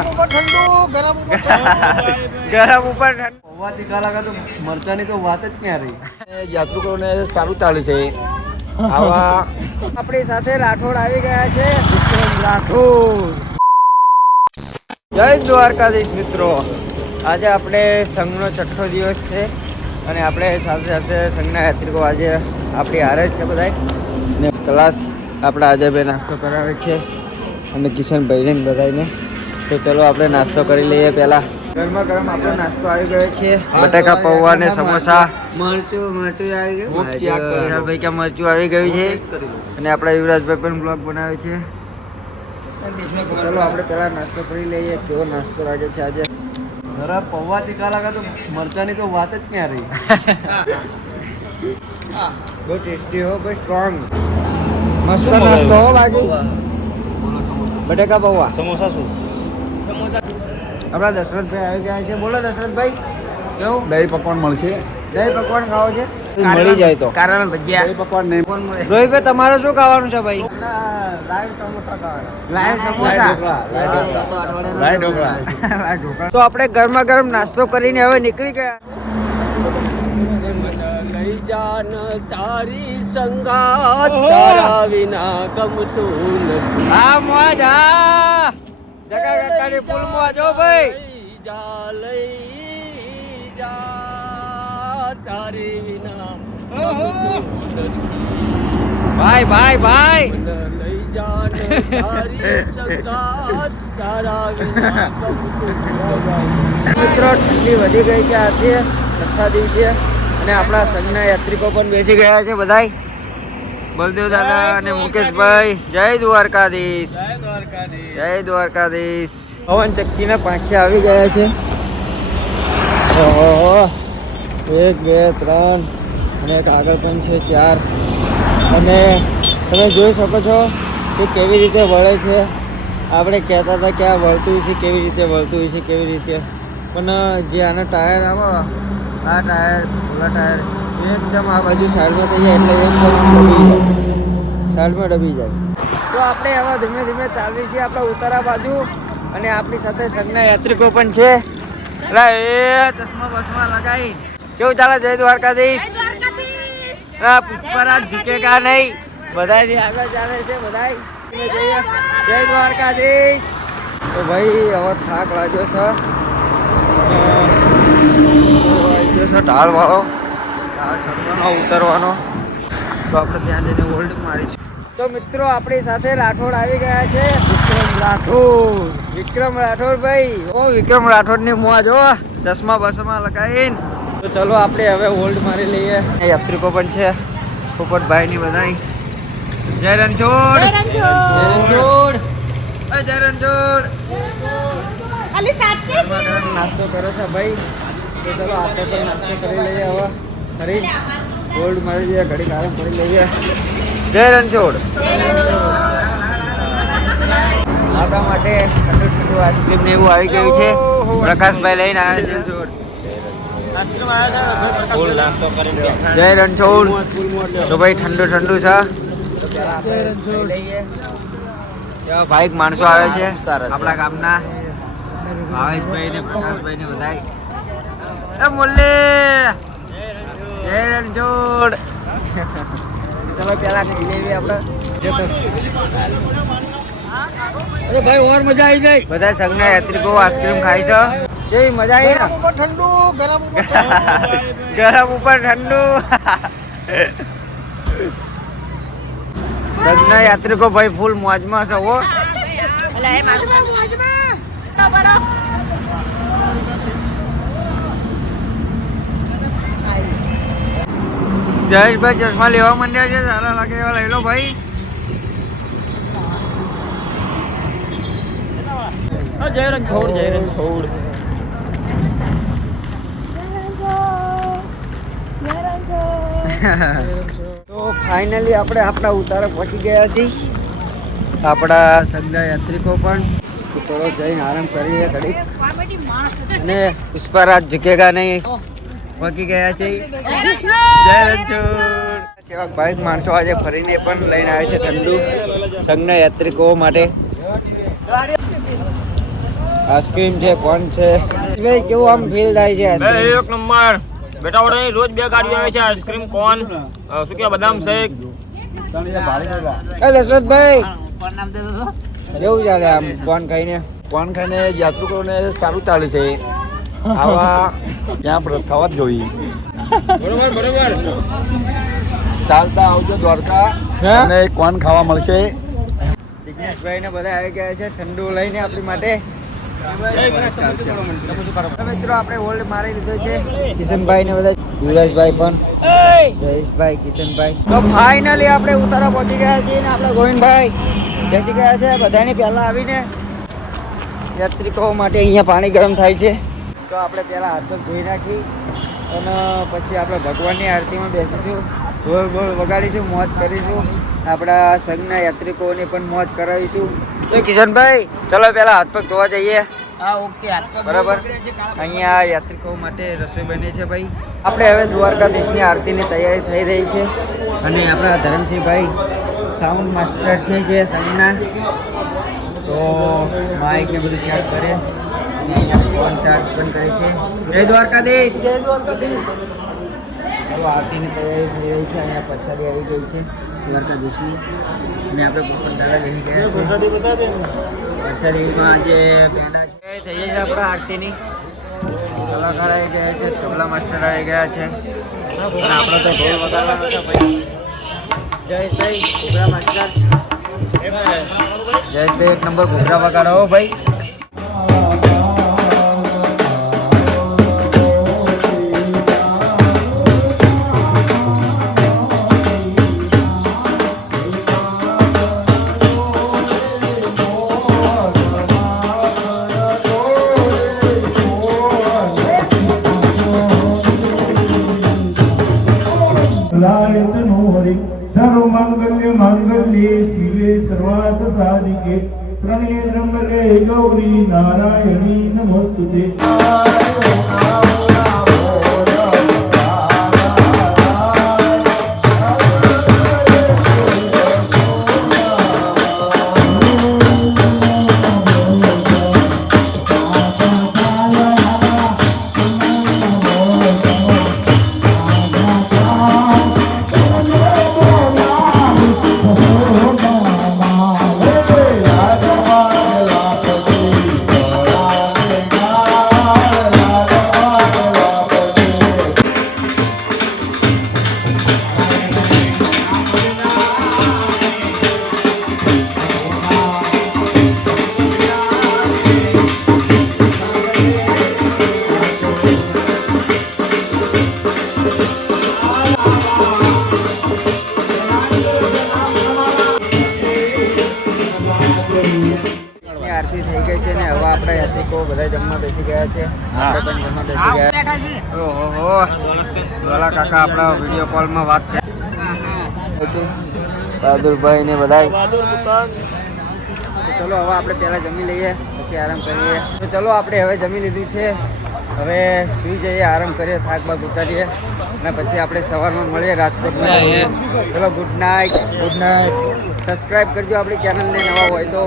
ગરમ ઉપર ઠંડુ પૌવા તીખા લાગે તો મરચાની તો વાત જ ક્યાં રહી. યાત્રિકોને સારું ચાલે છે. આવા આપણી સાથે રાઠોડ આવી ગયા છે. વિક્રમ રાઠોડ. જય દ્વારકાધીશ મિત્રો. આજે આપણે સંઘનો 6થો દિવસ છે અને આપણે સાથે સાથે સંઘના યાત્રિકો આજે આપણી હારે છે બધા. નેક્સ્ટ ક્લાસ આપણા અજયભાઈ નાસ્તો કરાવે છે અને કિશનભાઈને બધાને. તો ચલો આપણે નાસ્તો કરી લઈએ. પહેલા ગરમા ગરમ આપણો નાસ્તો આવી ગયો છે. બટાકા પૌવા ને સમોસા. મરચું આવી ગયું. ભાઈ ક્યાં મરચું આવી ગયું છે અને આપણા યુવરાજભાઈ પણ બ્લોગ બનાવે છે. ચલો આપણે પહેલા નાસ્તો કરી લઈએ. કેવો નાસ્તો લાગે છે આજે. જરા પૌવા તીખા લાગે તો મરચાની તો વાત જ ક્યાં રહી. બહુ ટેસ્ટી હો, બહુ સ્ટ્રોંગ મસ્ત નાસ્તો હો બાજી. બટાકા પૌવા સમોસા શું? આપણા દશરથભાઈ આવી ગયા છે. બોલો દશરથભાઈ, કેવું દહીં પકવાન મળશે. જય પકવાન ખાવો છે? મળી જાય તો કારણ ભજીયા દહીં પકવાન નહીં. રોહિતભાઈ તમારે શું ખાવાનું છે ભાઈ? લાઈવ સમોસા ખાવાના. લાઈવ સમોસા. ઢોકળા. તો આપણે ગરમા ગરમ નાસ્તો કરીને હવે નીકળી ગયા. લઈ જાન તારી સંગાત, તારા વિના ગમતું નથી. હા મોજ, હા જગા કાકાની ફૂલ મોજ હો ભાઈ. લઈ જા તારી વિના ગમતું નથી. ભાઈ ભાઈ ભાઈ લઈ જાન તારી સંગાત, તારા વિના ગમતું નથી. મિત્રો ઠંડી વધી ગઈ છે આજે 6થા દિવસે અને આપણા સંઘના યાત્રિકો પણ બેસી ગયા છે બધાય. બલદેવ દાદા અને મુકેશભાઈ. જય દ્વારકાધીશ. જય દ્વારકાધીશ. પવન ચક્કીના પાંખે આવી ગયા છે. ઓહો, 1 2 3 અને એક આગળ પણ છે 4. અને તમે જોઈ શકો છો કે કેવી રીતે વળે છે. આપણે કહેતા હતા કે આ વળતું છે, કેવી રીતે વળતું છે, કેવી રીતે. પણ જે આના ટાયર આવે, આ ટાયર ઓલા ટાયર એકદમ આ બાજુ સાઈડમાં થઈ જાય એટલે એકદમ ડબી જાય, સાઈડમાં ડબી જાય. તો આપણે હવે ધીમે ધીમે ચાલીએ છીએ આપણા ઉતારા બાજુ અને આપણી સાથે સંઘના યાત્રિકો પણ છે. એટલે એ ચશ્મા બસમાં લગાવી કેવું ચાલે? જય દ્વારકાધીશ. પુષ્પરાજ ઝૂકેગા નહીં. બધાથી આગળ ચાલે છે બધાય. જય દ્વારકાધીશ. તો ભાઈ હવે થાક લાગ્યો છે. ઢાળ વાળો ચડવાનો ઉતરવાનો. તો આપણે ત્યાં જઈને હોલ્ડ મારીશું. તો મિત્રો આપણી સાથે રાઠોડ આવી ગયા છે. વિક્રમ રાઠોડ. વિક્રમ રાઠોડ ભાઈ. ઓ વિક્રમ રાઠોડની મોજ હો, ચશ્મા બસમાં લગાવીને. તો ચલો આપણે હવે હોલ્ડ મારી લઈએ. યાત્રિકો પણ છે. પોપટભાઈની બધાય. જય રણછોડ. જય રણછોડ. જય રણછોડ. નાસ્તો કરો છો ભાઈ. તો ચલો આપણે પણ નાસ્તો કરી લઈએ. હવે ફરી હોલ્ડ મારી દઈએ, ઘડી આરામ કરી લઈએ. જય રણછોડ. આપણા માટે ઠંડુ ઠંડુ આઈસ્ક્રીમ ને એવું આવી ગયું છે. પ્રકાશભાઈ લઈને આવ્યા છે. જય રણછોડ. તો ભાઈ ઠંડુ ઠંડુ છે. ભાઈ માણસો આવે છે આપણા ગામના. ભાવેશભાઈ ને પ્રકાશભાઈ ને બધાય. મુલ્લી. જય રણછોડ. ચલો પેલા ખાઈ લેવી આપણે. અરે ભાઈ ઓર મજા આવી જાય. બધા સંઘના યાત્રિકો આઈસ્ક્રીમ ખાય છે. કેવી મજા આવી ને? ઠંડુ ગરમ ગરમ ઉપર ઠંડુ. સંઘના યાત્રિકો ભાઈ ફૂલ મોજમાં છે હો. જયેશભાઈ ચશ્મા લેવા માંડ્યા છે. સારા લાગે એવા લઈ લો ભાઈ. જય રણછોડ. જય રણછોડ. તો ફાઇનલી આપણે આપણા ઉતારે પહોંચી ગયા છીએ. આપણા સંઘના યાત્રિકો પણ. તો ચલો જઈને આરામ કરીએ ઘડીક. અને પુષ્પરાજ ઝૂકેગા નહીં પહોંચી ગયા છે. જય રણછોડ. સેવક ભાઈ માણસો આજે ફરીને પણ લઈને આવે છે ઠંડુ સંઘના યાત્રિકો માટે. આઈસ્ક્રીમ છે કોણ છે ભાઈ કેવું આમ ફીલ થાય છે આઈસ્ક્રીમ એક નંબર બેટા વડે રોજ 2 ગાડીઓ આવે છે આઈસ્ક્રીમ કોન શું કે બદામ શેક એ દશરથભાઈ કેવું ચાલે આમ કોણ ખાઈને કોણ ખાઈને યાત્રિકોને સારું ચાલે છે આવા ત્યાં થવા જ જોઈએ બરોબર ચાલતા આવજો દ્વારકા હે? અને કોણ ખાવા મળશે જિગ્નેશભાઈ ને બધા આવી ગયા છે ઠંડુ લઈને આપણી માટે તો મિત્રો આપણે હોલ્ડ મારી લીધો છે કિશનભાઈ ને બધા યુવરાજભાઈ પણ જયેશભાઈ કિશનભાઈ તો ફાઇનલી આપણે ઉતારા પહોંચી ગયા છીએ ને આપણા ગોવિંદભાઈ બેસી ગયા છે બધાની પહેલા આવીને યાત્રિકો માટે અહીંયા પાણી ગરમ થાય છે તો આપણે પહેલા હાથ પગ ધોઈ નાખી અને પછી આપણે ભગવાનની આરતીમાં બેસીશું ઢોલ બોલ વગાડીશું મોજ કરીશું આપણા સંઘના યાત્રિકોને પણ મોજ કરાવીશું તો કિશનભાઈ ચલો પહેલા હાથ પગ ધોવા જઈએ હા ઓકે બરાબર અહીંયા યાત્રિકો માટે રસોઈ બને છે ભાઈ આપણે હવે દ્વારકાધીશની આરતીની તૈયારી થઈ રહી છે અને આપણા ધરમસિંહભાઈ સાઉન્ડ માસ્ટર છે જે સંઘના તો માઇક ને બધું સેટ કરે અને અહીંયા ફોન ચાર્જ પણ કરે છે જય દ્વારકાધીશ ચલો આરતીની તૈયારી થઈ રહી છે અહીંયા પ્રસાદી આવી ગઈ છે દ્વારકાધીશની અને આપણે પોપટ દાદા બેસી ગયા છે પ્રસાદીમાં જે પેંડા છે થઈ છે આપણા આરતીની કલાકાર આવી ગયા છે તબલા માસ્ટર આવી ગયા છે અને આપણો તો ઢોલ વગાડવાનો છે ભાઈ જયેશભાઈ ઘૂઘરા માસ્ટર જયેશભાઈ એક નંબર ઘૂઘરા વગાડો હો ભાઈ सर्व मंगल्य मांगल्ये शिवे सर्वार्थ साधिके शरण्ये त्र्यंबके गौरी नारायणी नमोस्तुते આરતી થઈ ગઈ છે ને હવે આપણા યાત્રિકો બધા જમવા બેસી ગયા છે આપણે પણ જમવા બેસી ગયા ઓહો ડોલા કાકા આપણા વિડીયો કોલમાં વાત કરે છે બહાદુરભાઈ ને બધા તો ચલો હવે આપણે પહેલા જમી લઈએ પછી આરામ કરીએ તો ચલો આપણે હવે જમી લીધું છે હવે સુઈ જઈએ આરામ કરીએ થાક બાક ઉતારીએ અને પછી આપણે સવારમાં મળીએ રાજકોટમાં ચલો ગુડ નાઇટ સબસ્ક્રાઈબ કરજો આપણી ચેનલને નવા હોય તો